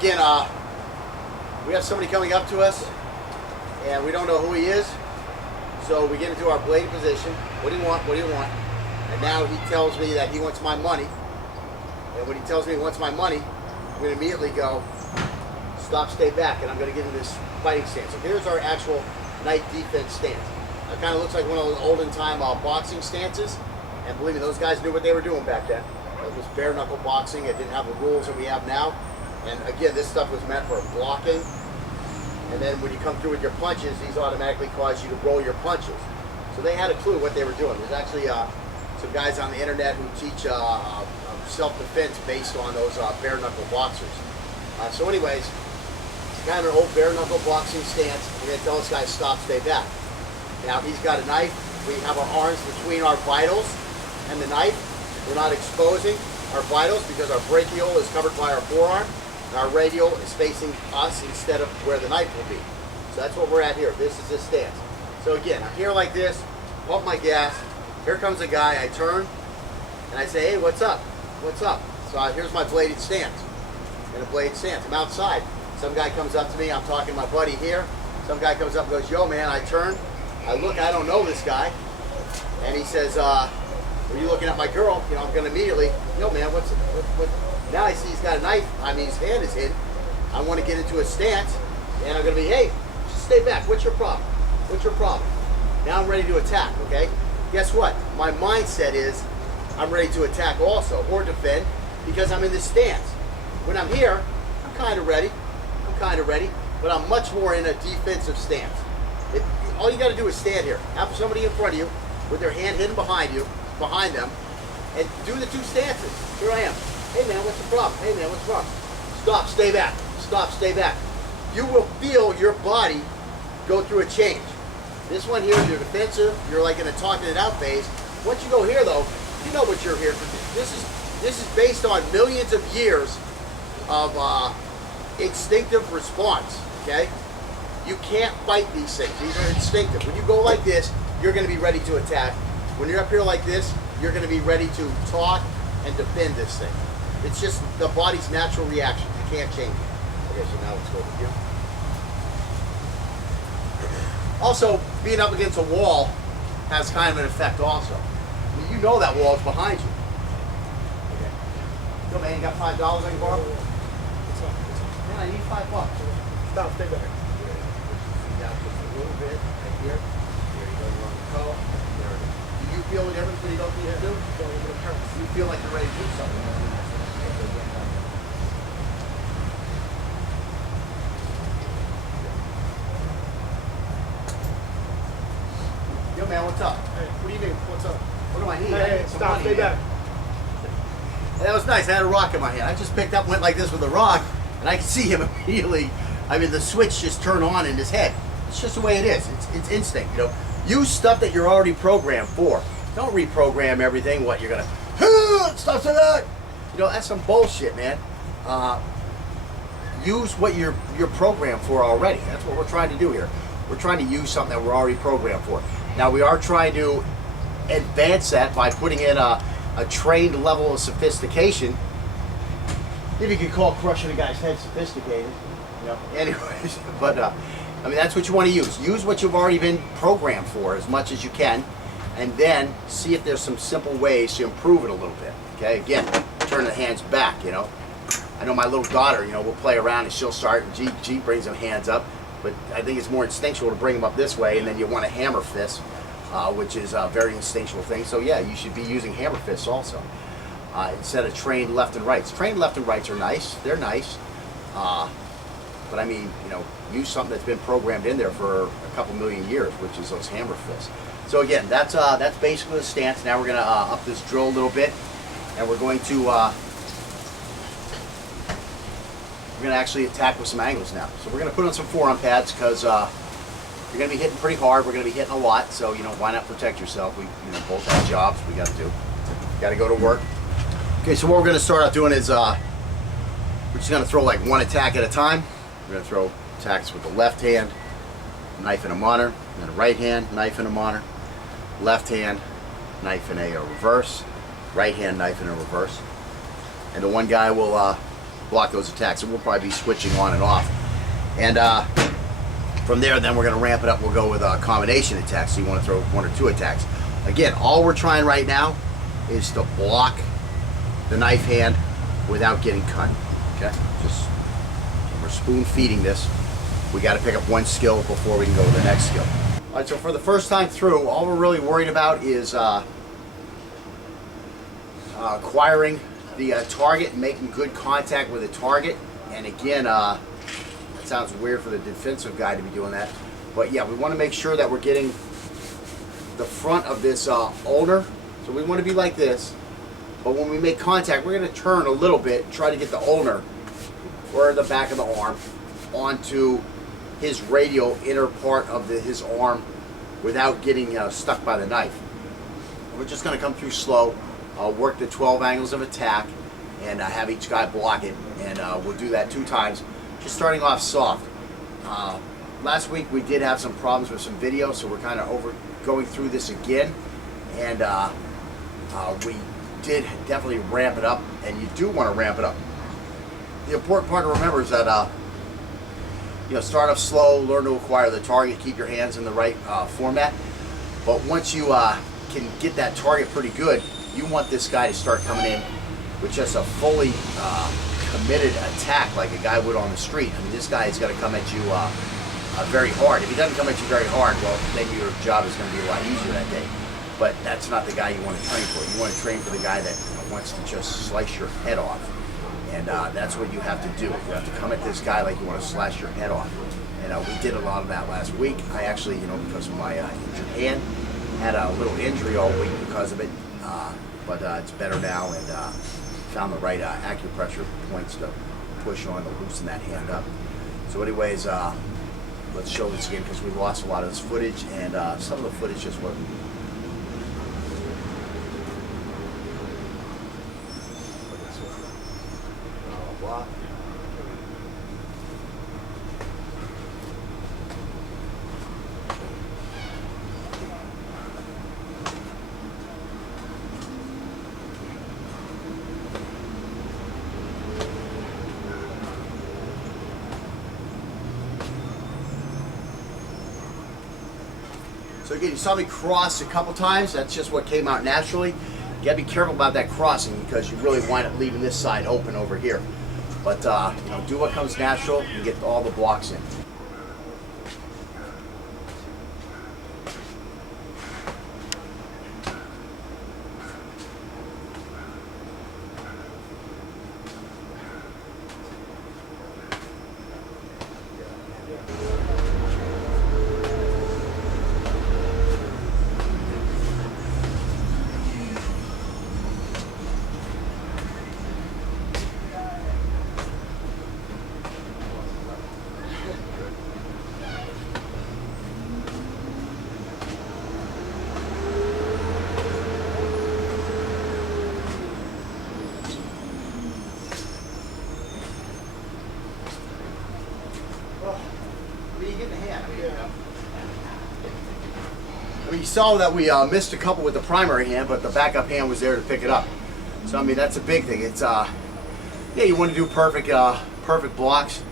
again, we have somebody coming up to us, and we don't know who he is. So we get into our bladed position. What do you want? What do you want? And now he tells me that he wants my money. And when he tells me he wants my money, I'm going to immediately go, stop, stay back, and I'm going to get into this fighting stance. So here's our actual knife defense stance. It kind of looks like one of those olden time boxing stances. And believe me, those guys knew what they were doing back then. It was bare knuckle boxing. It didn't have the rules that we have now. And again, this stuff was meant for blocking. And then when you come through with your punches, these automatically cause you to roll your punches. So they had a clue what they were doing. There's actually some guys on the internet who teach self-defense based on those bare knuckle boxers. So anyways, it's kind of an old bare knuckle boxing stance. We're gonna tell this guy stop, stay back. Now he's got a knife. We have our arms between our vitals and the knife. We're not exposing our vitals because our brachial is covered by our forearm. And our radial is facing us instead of where the knife will be. So that's what we're at here. This is this stance. So again, I'm here like this, pump my gas. Here comes a guy, I turn, and I say, hey, what's up? What's up? So here's my bladed stance. In a blade stance. I'm outside. Some guy comes up to me, I'm talking to my buddy here. Some guy comes up and goes, yo man, I turn. I look, I don't know this guy. And he says, are you looking at my girl? You know, I'm gonna immediately, yo man, what? Now I see he's got a knife. I mean, his hand is hidden. I want to get into a stance, and I'm going to be, hey, just stay back. What's your problem? What's your problem? Now I'm ready to attack, okay? Guess what? My mindset is I'm ready to attack also, or defend, because I'm in this stance. When I'm here, I'm kind of ready. But I'm much more in a defensive stance. All you got to do is stand here. Have somebody in front of you with their hand hidden behind them, and do the two stances. Here I am. Hey man, what's the problem? Hey man, what's wrong? Stop, stay back. Stop, stay back. You will feel your body go through a change. This one here, you're defensive. You're like in a talking it out phase. Once you go here though, you know what you're here for. This is based on millions of years of instinctive response. Okay? You can't fight these things. These are instinctive. When you go like this, you're going to be ready to attack. When you're up here like this, you're going to be ready to talk and defend this thing. It's just the body's natural reaction. You can't change it. Okay, so now let's go with you. Also, being up against a wall has kind of an effect also. I mean, you know that wall is behind you. Okay. Yo man, you got $5 I can borrow? Man, I need $5. Stop, stay back. Down just a little bit, right here. Here you go, you're on the toe. There it is. Do you feel the difference when you don't need to do? You feel like you're ready to do something. Yo man, what's up? Hey, what do you need? What's up? What do I need? Hey, stop, stay back. And that was nice. I had a rock in my hand. I just picked up, went like this with a rock, and I could see him immediately. I mean, the switch just turned on in his head. It's just the way it is. It's instinct, you know. Use stuff that you're already programmed for. Don't reprogram everything. What you're gonna stop to that? You know, that's some bullshit, man. Use what you're programmed for already. That's what we're trying to do here. We're trying to use something that we're already programmed for. Now we are trying to advance that by putting in a trained level of sophistication. If you could call crushing a guy's head sophisticated, you know. Anyways, but I mean that's what you want to use. Use what you've already been programmed for as much as you can, and then see if there's some simple ways to improve it a little bit. Okay, again, turn the hands back. You know, I know my little daughter. You know, we'll play around and she'll start, and G brings them hands up. But I think it's more instinctual to bring them up this way, and then you want a hammer fist, which is a very instinctual thing. So yeah, you should be using hammer fists also, instead of trained left and rights. Trained left and rights are nice, they're nice, but I mean, you know, use something that's been programmed in there for a couple million years, which is those hammer fists. So again, that's basically the stance. Now we're gonna up this drill a little bit, and we're going to actually attack with some angles now. So we're going to put on some forearm pads because you're going to be hitting pretty hard. We're going to be hitting a lot. So, you know, why not protect yourself? We both have jobs we got to do. Got to go to work. Okay, so what we're going to start out doing is we're just going to throw like one attack at a time. We're going to throw attacks with the left hand, knife in a monitor, and then a right hand, knife in a monitor, left hand, knife in a reverse, right hand, knife in a reverse. And the one guy will block those attacks. And we'll probably be switching on and off. And from there, then we're going to ramp it up. We'll go with combination attacks. So you want to throw 1 or 2 attacks. Again, all we're trying right now is to block the knife hand without getting cut. Okay? Just we're spoon feeding this. We got to pick up one skill before we can go to the next skill. All right, so for the first time through, all we're really worried about is acquiring the target and making good contact with the target. And again, that sounds weird for the defensive guy to be doing that. But yeah, we want to make sure that we're getting the front of this ulnar. So we want to be like this. But when we make contact, we're going to turn a little bit and try to get the ulnar or the back of the arm onto his radial inner part of his arm without getting stuck by the knife. We're just going to come through slow, work the 12 angles of attack, and have each guy block it. And we'll do that 2 times, just starting off soft. Last week we did have some problems with some video, so we're kind of going through this again. And we did definitely ramp it up, and you do want to ramp it up. The important part to remember is that start off slow, learn to acquire the target, keep your hands in the right format. But once you can get that target pretty good, you want this guy to start coming in with just a fully committed attack like a guy would on the street. I mean, this guy is going to come at you very hard. If he doesn't come at you very hard, well, then your job is going to be a lot easier that day. But that's not the guy you want to train for. You want to train for the guy that wants to just slice your head off. And that's what you have to do. You have to come at this guy like you want to slash your head off. And we did a lot of that last week. I actually, because of my injured hand, had a little injury all week because of it. But it's better now, and found the right acupressure points to push on to loosen that hand up. So anyways, let's show this again because we lost a lot of this footage, and some of the footage just wasn't. So again, you saw me cross a couple times. That's just what came out naturally. You gotta be careful about that crossing because you really wind up leaving this side open over here. But do what comes natural and get all the blocks in. You saw that we missed a couple with the primary hand, but the backup hand was there to pick it up. So I mean, that's a big thing. It's yeah, you want to do perfect blocks,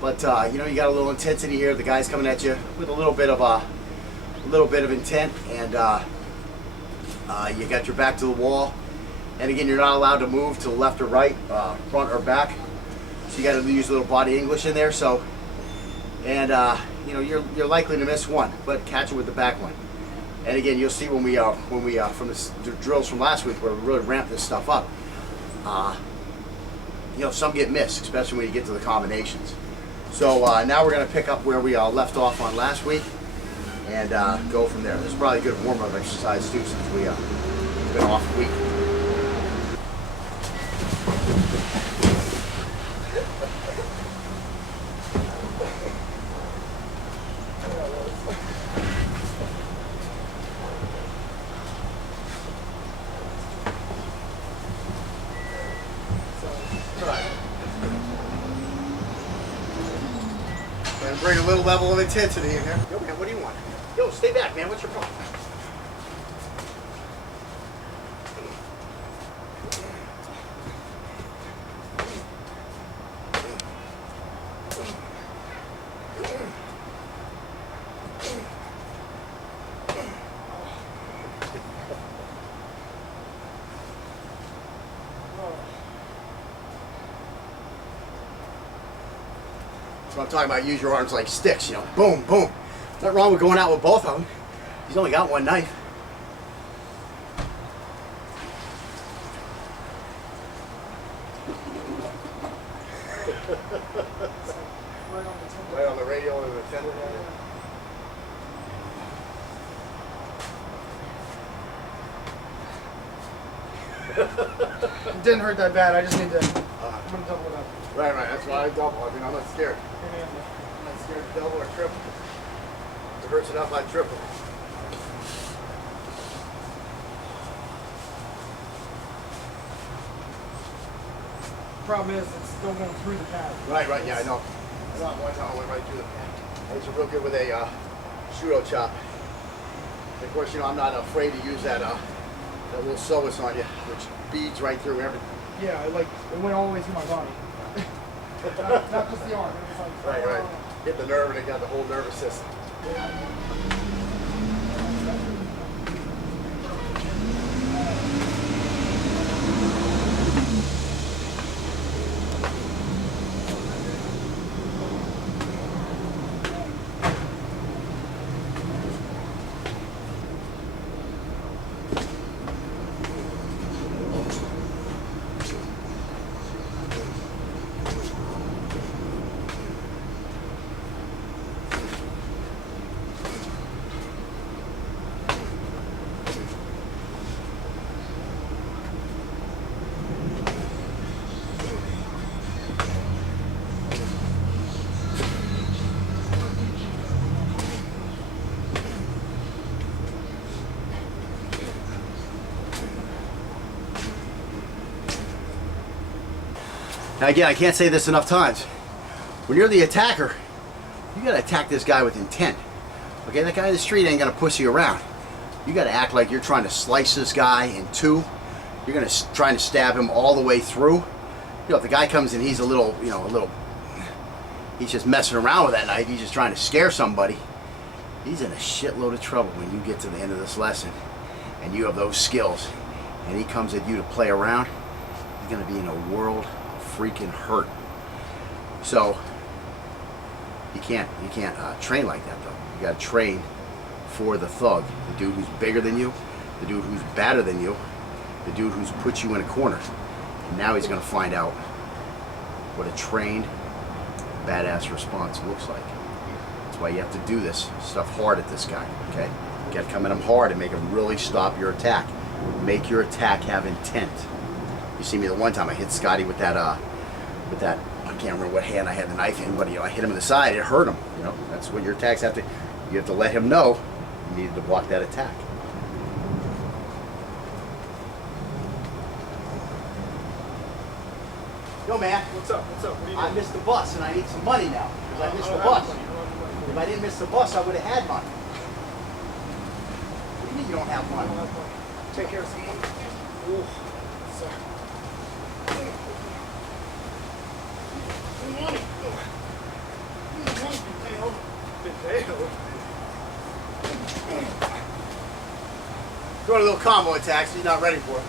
but you got a little intensity here. The guy's coming at you with a little bit of intent, and you got your back to the wall. And again, you're not allowed to move to the left or right, front or back. So you got to use a little body English in there. So, and you're likely to miss one, but catch it with the back one. And again, you'll see when we from the drills from last week where we really ramp this stuff up. Some get missed, especially when you get to the combinations. So now we're going to pick up where we left off on last week and go from there. This is probably a good warm-up exercise too, since we've been off a week. Bring a little level of intensity in here. Yo, man, what do you want? Yo, stay back, man. What's your problem? That's what I'm talking about. Use your arms like sticks, you know. Boom, boom. Nothing wrong with going out with both of them. He's only got one knife. Right on the radio of the tendon area. It didn't hurt that bad. I just need to. I'm gonna double it up. Right. That's why I double. I mean, I'm not scared. I'm not scared to double or triple. If it hurts enough, I triple. Problem is, it's still going through the pad. Right. Yeah, I know. I know. One time I went right through the pan. I used to real good with a judo chop. And of course, you know, I'm not afraid to use that little psoas on you, which beads right through everything. Yeah, it went all the way through my body. not just the arm. It was like, Right. Hit the nerve and it got the whole nervous system. Now again, I can't say this enough times. When you're the attacker, you gotta attack this guy with intent. Okay, that guy in the street ain't gonna pussy around. You gotta act like you're trying to slice this guy in two. You're gonna try to stab him all the way through. You know, if the guy comes in, he's a little, he's just messing around with that knife. He's just trying to scare somebody. He's in a shitload of trouble when you get to the end of this lesson and you have those skills and he comes at you to play around. You're gonna be in a world freaking hurt. So you can't train like that though. You gotta train for the thug, the dude who's bigger than you, the dude who's badder than you, the dude who's put you in a corner. And now he's gonna find out what a trained badass response looks like. That's why you have to do this stuff hard at this guy, okay? You gotta come at him hard and make him really stop your attack. Make your attack have intent. You see me the one time I hit Scotty with that, I can't remember what hand I had the knife in, but I hit him in the side, it hurt him. That's what your attacks have to, you have to let him know you needed to block that attack. Yo man. What's up? What do you I need? missed the bus and I need some money now, because I missed the bus. If I didn't miss the bus, I would have had money. What do you mean you don't have money? Take care of some money. Ooh. Sorry. Doing a little combo attack, so you're not ready for it.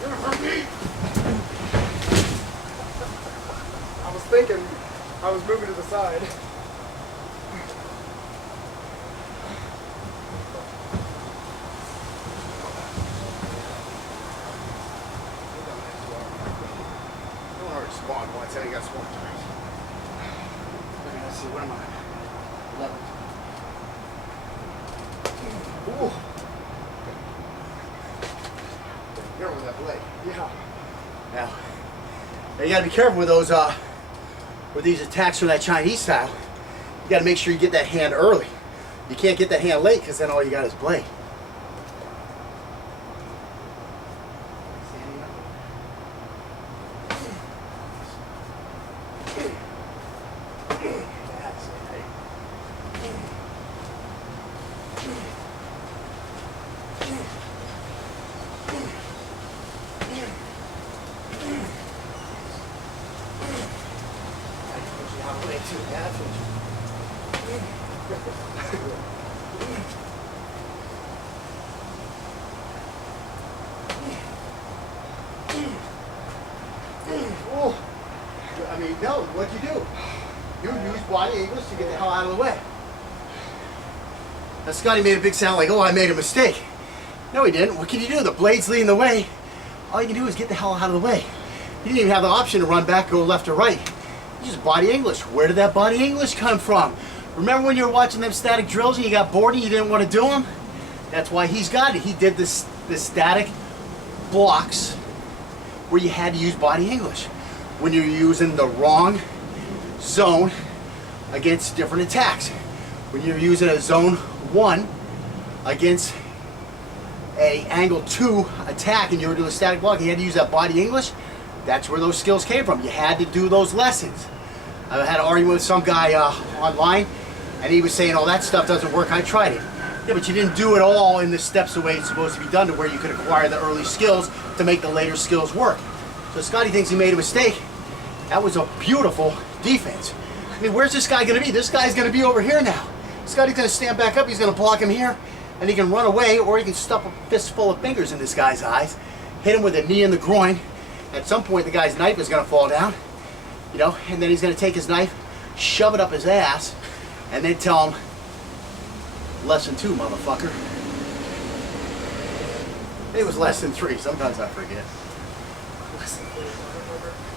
You're gonna hurt me. I was thinking, I was moving to the side. I already spawned once, I got spawned twice. Okay, let's see, what am I? 11. Ooh. Careful with that blade. Yeah. Now you gotta be careful with those with these attacks from that Chinese style. You gotta make sure you get that hand early. You can't get that hand late because then all you got is blade. That's it. That's what Oh, I mean, no, what'd you do? You use body English to get the hell out of the way. Now, Scotty made a big sound like, oh, I made a mistake. No, he didn't. What can you do? The blade's leading the way. All you can do is get the hell out of the way. You didn't even have the option to run back, go left or right. You just body English. Where did that body English come from? Remember when you were watching them static drills and you got bored and you didn't want to do them? That's why he's got it. He did this static blocks where you had to use body English when you're using the wrong zone against different attacks. When you're using a zone 1 against a angle 2 attack and you were doing a static block, you had to use that body English. That's where those skills came from. You had to do those lessons. I had an argument with some guy online, and he was saying, oh, that stuff doesn't work. I tried it. Yeah, but you didn't do it all in the steps the way it's supposed to be done to where you could acquire the early skills to make the later skills work. So Scotty thinks he made a mistake. That was a beautiful defense. I mean, where's this guy going to be? This guy's going to be over here now. Scotty's going to stand back up. He's going to block him here, and he can run away, or he can stuff a fistful of fingers in this guy's eyes, hit him with a knee in the groin. At some point, the guy's knife is going to fall down, you know, and then he's going to take his knife, shove it up his ass, and then tell him, lesson 2, motherfucker. It was lesson 3. Sometimes I forget. Lesson 3, motherfucker.